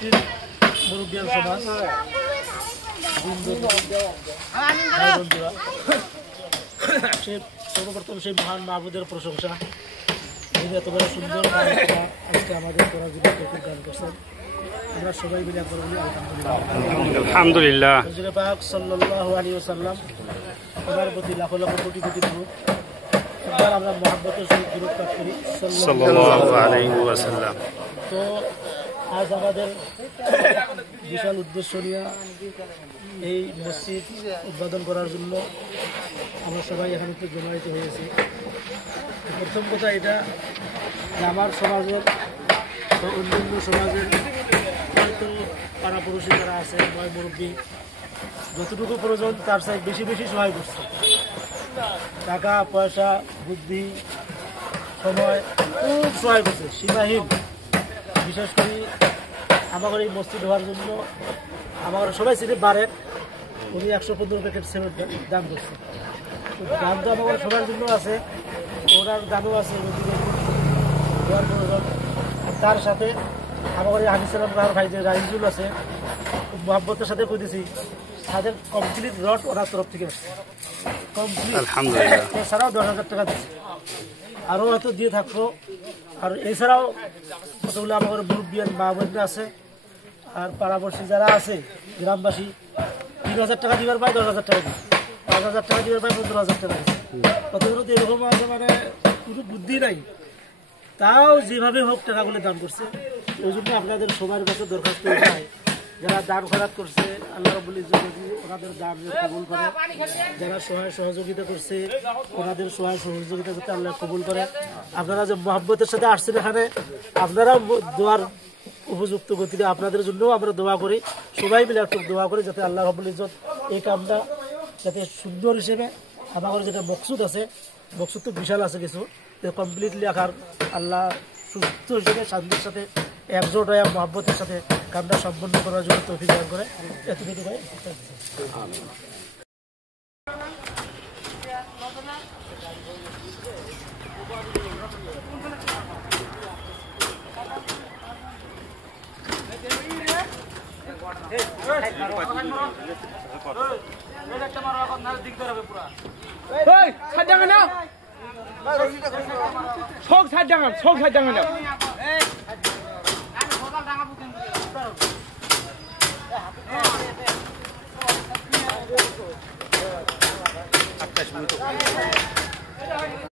মসজিদ মুরব্বিয়ান সমাজ সর্বপ্রথম সেই মহান মাহবুদের প্রশংসা, যিনি এত বড় সুন্দর আজকে আমাদের করার জন্য তৌফিক দান করছেন। আমরা সবাই মিলে একবার বলি আলহামদুলিল্লাহ। হুজুরে পাক সাল্লাল্লাহু আলাইহি ওয়াসাল্লাম ওনার প্রতি লাখো লাখো কোটি কোটি দরুদ। এবার আমরা মহব্বতের সহিত দরুদ পাঠ করি সাল্লাল্লাহু আলাইহি ওয়াসাল্লাম। তো আজ আমাদের বিশাল উদ্দেশ্য নিয়ে এই মসজিদ উদ্বোধন করার জন্য আমরা সবাই এখানে একটু জমায়েত হয়েছি। প্রথম কথা এটা যে আমার সমাজের বা অন্যান্য সমাজের হয়তো পাড়াপড়শি যারা আছে ময় মুরব্বী যতটুকু প্রয়োজন তার চাই বেশি বেশি সহায় করছে। টাকা পয়সা বুদ্ধি সময় খুব সহায় করছে, সীমাহীন। বিশেষ করে আমাদের এই মসজিদ হওয়ার জন্য আমার সবাই ছিল বারেক, উনি 115 প্যাকেট সিমেন্ট দাম করছে। দাম তো আমার সবার জন্য আছে, ওনার দামও আছে দেওয়ার প্রয়োজন। তার সাথে আমার হাফিজুল ভাই যে রাইজুল আছে, মোহাম্মতের সাথে কইতেছি তাদের কমপ্লিট রড ওনার তরফ থেকে আসছে, কমপ্লিট। আলহামদুলিল্লাহ। এছাড়াও 10,000 টাকা দিচ্ছে, আরও হয়তো দিয়ে থাকবো। আর এছাড়াও কতগুলো আমার মুরব্বিয়ান মা বোনরা আছে, আর পাড়াপড়শি যারা আছে গ্রামবাসী 3,000 টাকা দিবার পায়, 10,000 টাকা দিচ্ছে, 5,000 টাকা দিবার পায়, 15,000 টাকা দিচ্ছে। কতগুলো তো এরকম আছে মানে কোনো বুদ্ধি নাই, তাও যেভাবে হোক টাকাগুলো দান করছে। ওই জন্য আপনাদের সবার কাছে দরখাস্ত হয়, যারা দান খয়রাত করছে আল্লাহ রাব্বুল ইজ্জত যদি ওনাদের দান কবুল করে, যারা সহায় সহযোগিতা করছে ওনাদের সহায় সহযোগিতা যাতে আল্লাহ কবুল করে। আপনারা যে মহব্বতের সাথে আসছেন এখানে, আপনারা দোয়ার উপযুক্ত গতিতে আপনাদের জন্যও আমরা দোয়া করি, সবাই মিলে একটু দোয়া করি যাতে আল্লাহ রাব্বুল ইজ্জত এই কামটা যাতে সুন্দর হিসেবে আমাদের যেটা মকসুদ আছে, মকসুদ তো বিশাল আছে কিছু, কমপ্লিটলি আকার আল্লাহ সুস্থ হিসেবে শান্তির সাথে একজোট হয়ে মহব্বতের সাথে কামটা সম্পন্ন করার জন্য তৌফিক দান করে। এতটুকু ভাই